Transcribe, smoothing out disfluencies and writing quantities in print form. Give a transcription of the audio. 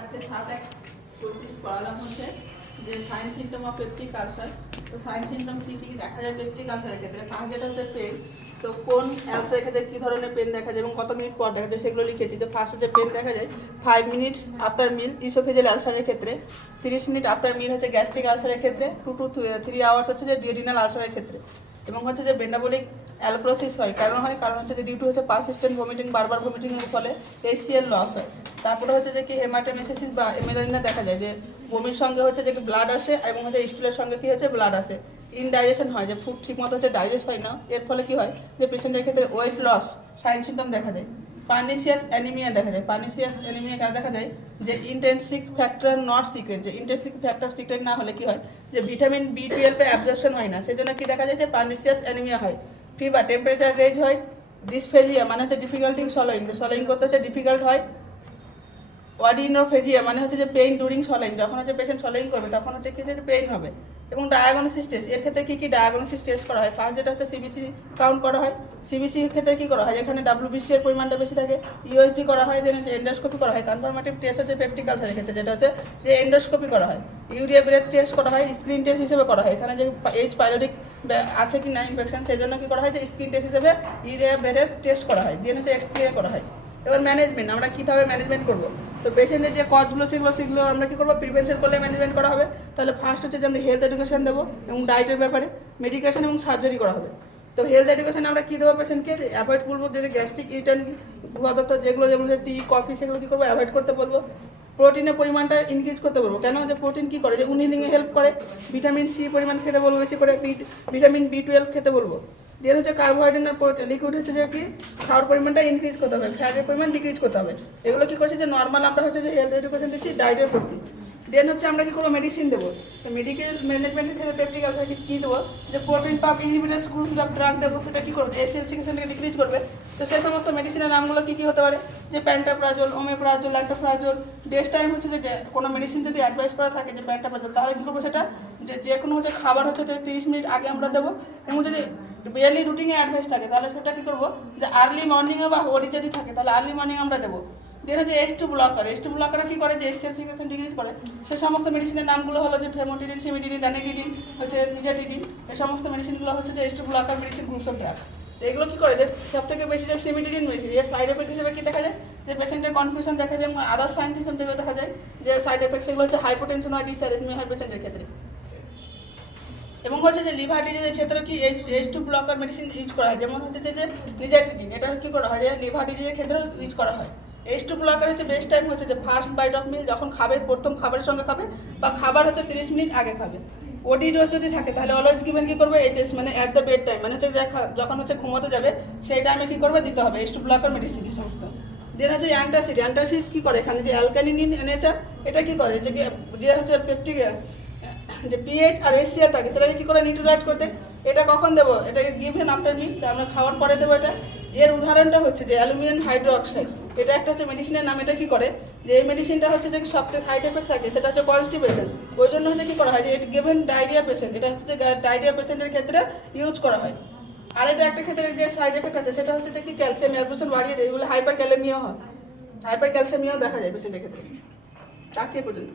তাতে 7-1-25 পড়ালাম হচ্ছে যে sign symptom of peptic ulcer. তো সাইন সিমটম কী কী দেখা যায় পেপটিক আলসারের ক্ষেত্রে? ফার্স্ট যেটা হচ্ছে পেন। তো কোন আলসারের ক্ষেত্রে কী ধরনের পেন দেখা যায় এবং কত মিনিট পর দেখা যায় সেগুলো লিখেছি। তো ফার্স্ট হচ্ছে পেন দেখা যায় 5 মিনিটস আফটার মিল ইসোফেজিয়াল আলসারের ক্ষেত্রে, 30 মিনিট আফটার মিল হচ্ছে গ্যাস্ট্রিক আলসারের ক্ষেত্রে, 2 to 3 আওয়ার্স হচ্ছে যে ডিউডিনাল আলসারের ক্ষেত্রে। এবং হচ্ছে যে বেন্ডাবলিক অ্যালপ্রোসিস হয় কারণ হচ্ছে যে ডিউটি হচ্ছে পারসিস্টেন্ট ভমিটিং, বারবার ভমিটিংয়ের ফলে HCl লস হয়। তারপরে হচ্ছে যে কি হেমাটোমেসিস বা এমেলানিনা দেখা যায় যে বমির সঙ্গে হচ্ছে যে কি ব্লাড আসে এবং হচ্ছে স্টুলের সঙ্গে কি হচ্ছে ব্লাড আসে, ইনডাইজেশন হয়, যে ফুড ঠিকমতো হচ্ছে ডাইজেস্ট হয় না। এর ফলে কি হয় যে পেশেন্টের ক্ষেত্রে ওয়েট লস সাইন সিমটম দেখা যায়। পার্নিসিয়াস অ্যানিমিয়া দেখা যায়। পার্নিসিয়াস অ্যানিমিয়া কারা দেখা যায়? যে ইন্টেন্সিক ফ্যাক্টর নট সিক্রেট, যে ইন্টেন্সিক ফ্যাক্টর সিক্রেট না হলে কি হয় যে ভিটামিন B12 অ্যাবজর্পশন হয় না, সেজন্য কি দেখা যায় যে পার্নিসিয়াস অ্যানিমিয়া হয়। ফিভার, টেম্পারেচার রেজ হয়। ডিসফেজিয়া মানে হচ্ছে ডিফিকাল্টি সলোয়িং, যে সলোয়িং করতে হচ্ছে ডিফিকাল্ট হয়। অডিনোফেজিয়া মানে হচ্ছে যে পেইন ডুরিং সলোয়িং, যখন হচ্ছে পেশেন্ট সলোয়িং করবে তখন হচ্ছে কি যে পেইন হবে। এবং ডায়াগনোসিস টেস্ট, এর ক্ষেত্রে কী কী ডায়াগনোসিস টেস্ট করা হয়? ফার্স্ট যেটা হচ্ছে সিবিসি কাউন্ট করা হয়। সিবিসির ক্ষেত্রে কী করা হয়? যেখানে WBC এর পরিমাণটা বেশি থাকে। ইউএসজি করা হয়, দেন হচ্ছে এন্ডোস্কোপি করা হয়। কনফার্মেটিভ টেস্ট হচ্ছে পেপটিক আলসারের ক্ষেত্রে যেটা হচ্ছে যে এন্ডোস্কোপি করা হয়। ইউরিয়া ব্রেথ টেস্ট করা হয়, স্ক্রিন টেস্ট হিসেবে করা হয়। এখানে যে এইচ পাইলোরিক আছে কি না ইনফেকশন, সেই জন্য কী করা হয় যে স্ক্রিন টেস্ট হিসেবে ইউরিয়া ব্রেথ টেস্ট করা হয়, দেন হচ্ছে এক্সরে করা হয়। এবার ম্যানেজমেন্ট, আমরা কীভাবে ম্যানেজমেন্ট করবো? তো পেশেন্টের যে কজগুলো সেগুলো আমরা কী করবো? প্রিভেনশন করলে ম্যানেজমেন্ট করা হবে। তাহলে ফার্স্ট হচ্ছে যে আমরা হেলথ এডুকেশন দেবো এবং ডায়েটের ব্যাপারে, মেডিকেশন এবং সার্জারি করা হবে। তো হেলথ এডুকেশন আমরা কী দেবো পেশেন্টকে? অ্যাভয়েড করবো যে গ্যাস্ট্রিক ইরিটেন্ট পদার্থ যেগুলো, যেমন টি কফি, সেগুলো কী করবো? অ্যাভয়েড করতে বলবো। প্রোটিনের পরিমাণটা ইনক্রিজ করতে বলবো। কেন? যে প্রোটিন কী করে? যে উইনিংয়ে হেল্প করে। ভিটামিন সি পরিমাণ খেতে বলবো বেশি করে, ভিটামিন B12 খেতে বলবো। দেন হচ্ছে কার্বোহাইড্রেট লিকুইড হচ্ছে যে কি খাওয়ার পরিমাণটা ইনক্রিজ করতে হবে, ফ্যাটের পরিমাণ ডিক্রিজ করতে হবে। এগুলো কী করছে যে নর্মাল আমরা হচ্ছে যে হেলথ এডুকেশন দিচ্ছি ডায়েটের প্রতি। দেন হচ্ছে আমরা কী করবো? মেডিসিন দেবো। তো মেডিকেল ম্যানেজমেন্টের ক্ষেত্রে পেপটিক আলসারকে কী দেবো? যে protein pump inhibitors group drug দেবো। সেটা কী করবে? SLC থেকে ডিক্রিজ করবে। তো সেই সমস্ত মেডিসিনের নামগুলো কী কী হতে পারে? যে প্যান্টাপ্রাজোল, ওমেপ্রাজোল, ল্যান্টোপ্রাজোল। বেস্ট টাইম হচ্ছে যে কোনো মেডিসিন যদি অ্যাডভাইস করা থাকে যে প্যান্টাপ্রাজোল, তাহলে কী করবো? সেটা যে কোনো হচ্ছে খাবার হচ্ছে 30 মিনিট আগে আমরা দেবো। এবং যদি ডেইলি রুটিনে অ্যাডভাইস থাকে তাহলে সেটা কী করবো? যে আর্লি মর্নিংয়ে বা ওডি যদি থাকে তাহলে আর্লি মর্নিং আমরা দেবো। দেন হচ্ছে H2 ব্লকার কী করে? যে HCl সিক্রেশন ডিক্রিজ করে। সে সমস্ত মেডিসিনের নামগুলো হলো যে ফেমোটিডিন, সিমিডিডিন, ল্যানিডিডিন, হচ্ছে নিজাটিডিন। এই সমস্ত মেডিসিনগুলো হচ্ছে যে H2 blocker medicine groups of drug. তো এগুলো কী করে? যে সবথেকে বেশি যে সিমিডিডিন মেডিসিন, এর সাইড এফেক্ট হিসেবে কী দেখা যায়? যে পেশেন্টের কনফিউশন দেখা যায় এবং আদার সাইন সিমটম যেগুলো দেখা যায় যে সাইড এফেক্ট, সেগুলো হচ্ছে হাইপোটেনশন হয়, ডিসঅ্যারিথমিয়া হয় পেশেন্টের ক্ষেত্রে। এবং হচ্ছে যে লিভার ডিজিজের ক্ষেত্রে কি H2 ব্লকার মেডিসিন ইউজ করা হয়, যেমন হচ্ছে যে নিজাটিডিন। এটা কী করা হয়? যে লিভার ডিজিজের ক্ষেত্রে ইউজ করা হয়। H2 ব্লকার হচ্ছে বেস্ট টাইম হচ্ছে যে ফার্স্ট বাইট অফ মিল, যখন খাবে প্রথম খাবারের সঙ্গে খাবে বা খাবার হচ্ছে 30 মিনিট আগে খাবে। ওডি ডোজ যদি থাকে তাহলে অলওয়েজ গিভেন কী করবে? HS মানে অ্যাট দ্য বেড টাইম, মানে হচ্ছে যখন হচ্ছে ঘুমোতে যাবে সেই টাইমে কী করবে? দিতে হবে H2 ব্লকার মেডিসিন এই সমস্ত। দেন হচ্ছে অ্যান্টাসিড কী করে? এখানে যে অ্যালকালিন নেচার, এটা কী করে? যে হচ্ছে পেপটিক যে pH আর HCl থাকে সেটাকে কী করে নিউট্রালাইজ করতে? এটা কখন দেবো? এটাকে গিভেন আফটার মিল, আমরা খাওয়ার পরে দেবো এটা। এর উদাহরণটা হচ্ছে যে অ্যালুমিনিয়াম হাইড্রোক্সাইড, এটা একটা হচ্ছে মেডিসিনের নাম। এটা কী করে? যে এই মেডিসিনটা হচ্ছে যে সবথেকে সাইড এফেক্ট থাকে সেটা হচ্ছে কনস্টিপেশন। ওই জন্য হচ্ছে কী করা হয়? যে গিভেন ডায়রিয়া পেশেন্ট, এটা হচ্ছে যে ডায়রিয়া পেশেন্টের ক্ষেত্রে ইউজ করা হয়। আর এটা একটা ক্ষেত্রে যে সাইড এফেক্ট আছে সেটা হচ্ছে যে কি ক্যালসিয়াম অ্যাবজর্পশন বাড়িয়ে দেয় বলে হাইপার ক্যালেমিয়াও হয়, হাইপার ক্যালসিয়ামিয়াও দেখা যায় পেশেন্টের ক্ষেত্রে। আজকে পর্যন্ত।